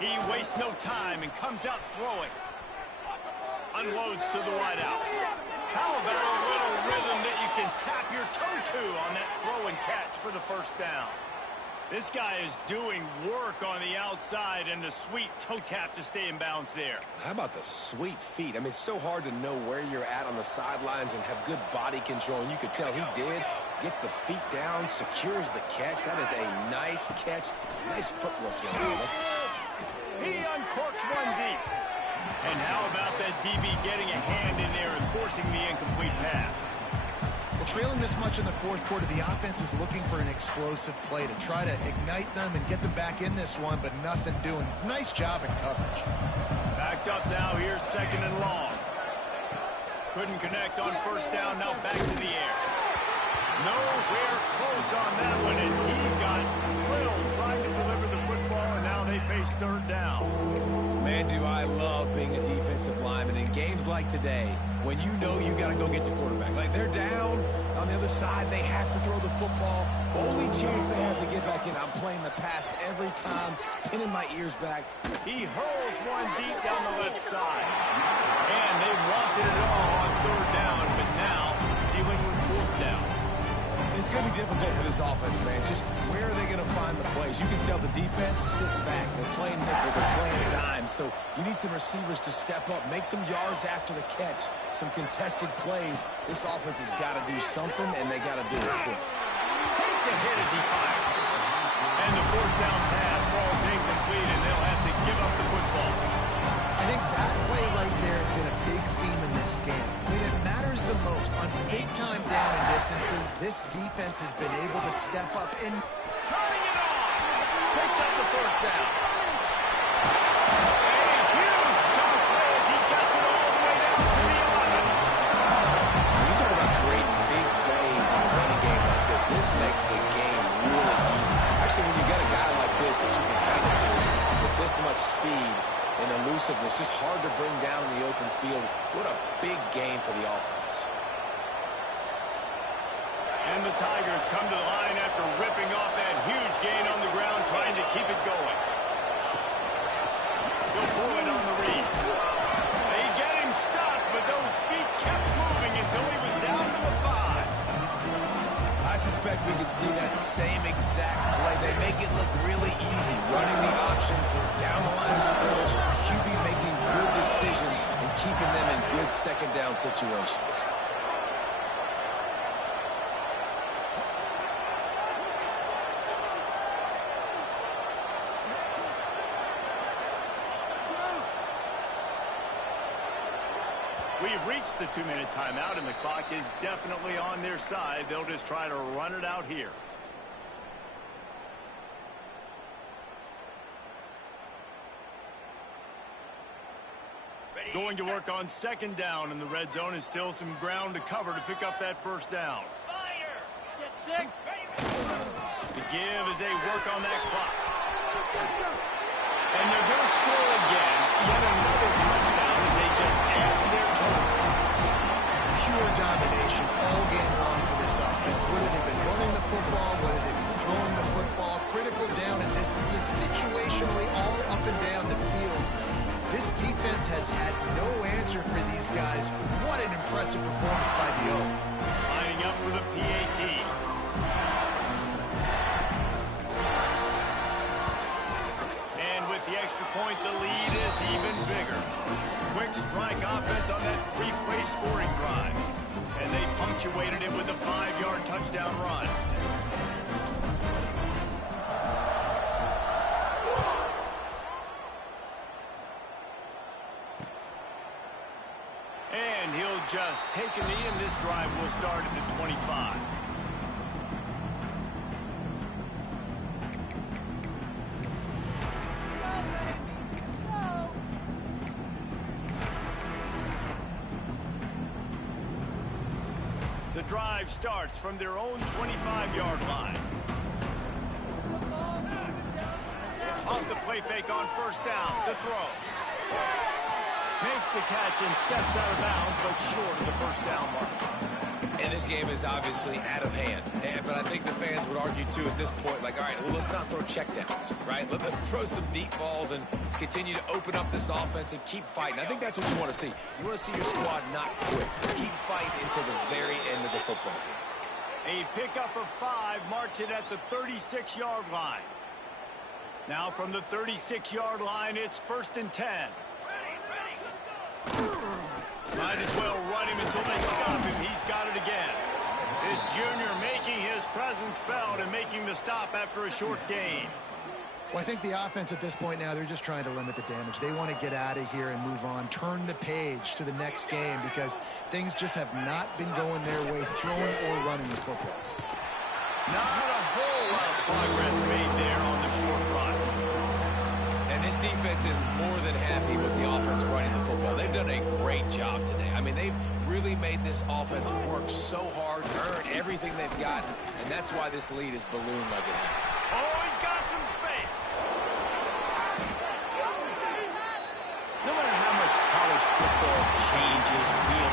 He wastes no time and comes out throwing. Unloads to the wideout. How about a little rhythm that you can tap your toe to on that throw and catch for the first down? This guy is doing work on the outside and the sweet toe tap to stay in bounds there. How about the sweet feet? I mean, it's so hard to know where you're at on the sidelines and have good body control. And you could tell he did. Gets the feet down, secures the catch. That is a nice catch. Nice footwork, young fella. He uncorks one deep. And how about that DB getting a hand in there and forcing the incomplete pass? Well, trailing this much in the fourth quarter, the offense is looking for an explosive play to try to ignite them and get them back in this one, but nothing doing. Nice job in coverage. Backed up now. Here's second and long. Couldn't connect on first down. Now back to the air. Nowhere close on that one as he got drilled trying to deliver the football, and now they face third down. Man, do I love being a defensive lineman in games like today when you know you got to go get the quarterback. Like, they're down on the other side. They have to throw the football. Only chance they have to get back in. I'm playing the pass every time, pinning my ears back. He hurls one deep down the left side. And they wanted it all on third down, but now dealing with fourth down. It's going to be difficult for this offense, man. Just where are they going to find the plays? You can tell the defense sitting back. They're playing nickel. They're playing dime. So you need some receivers to step up, make some yards after the catch, some contested plays. This offense has got to do something, and they got to do it quick. Takes a hit as he fired. And the fourth down pass falls incomplete, and they'll have to give up the football. I think that play right there has been a big theme in this game. When it matters the most, on big-time down and distances, this defense has been able to step up and turning it on. Picks up the first down. A huge jump play as he gets it all the way down to the 11. When you talk about great big plays in a running game like this makes the game really easy. Actually, when you got a guy like this that you can hand it to with this much speed and elusiveness, just hard to bring down in the open field. What a big game for the offense. And the Tigers come to the line after ripping off that huge gain on the ground, trying to keep it going. He'll pull it on the read. They get him stopped, but those feet kept moving until he was down to the 5. I suspect we could see that same exact play. They make it look really easy, running the option down the line of scrimmage, QB making good decisions and keeping them in good second down situations. We've reached the 2-minute timeout, and the clock is definitely on their side. They'll just try to run it out here. Going to work on second down in the red zone, and still some ground to cover to pick up that first down. Get 6. The give as they work on that clock. And they're going to score again. Yet another touchdown as they just add their total. pure domination all game long for this offense. Whether they've been running the football, whether they've been throwing the football, critical down and distances, situationally all up and down the field. This defense has had no answer for these guys. What an impressive performance by the O. Lining up for the PAT. And with the extra point, the lead is even bigger. Quick strike offense on that three-play scoring drive. And they punctuated it with a 5-yard touchdown run. And he'll just take a knee, and this drive will start at the 25. The drive starts from their own 25-yard line. Off the play fake on first down. The throw. Makes the catch and steps out of bounds, but short of the first down mark. And this game is obviously out of hand. But I think the fans would argue, too, at this point, like, all right, well, let's not throw checkdowns, right? Let's throw some deep balls and continue to open up this offense and keep fighting. I think that's what you want to see. You want to see your squad not quit. Keep fighting until the very end of the football game. A pickup of 5 marks it at the 36-yard line. Now from the 36-yard line, it's 1st and 10. Might as well run him until they stop him. He's got it again. This junior making his presence felt and making the stop after a short gain. Well, I think the offense at this point now, they're just trying to limit the damage. They want to get out of here and move on, turn the page to the next game because things just have not been going their way, throwing or running the football. Not a whole lot of progress made there on the short run. And this defense is more than happy with the offense running the football. They've done a great job today. I mean, they've really made this offense work so hard, earn everything they've gotten, and that's why this lead is ballooned like it has. Oh, he's got some space.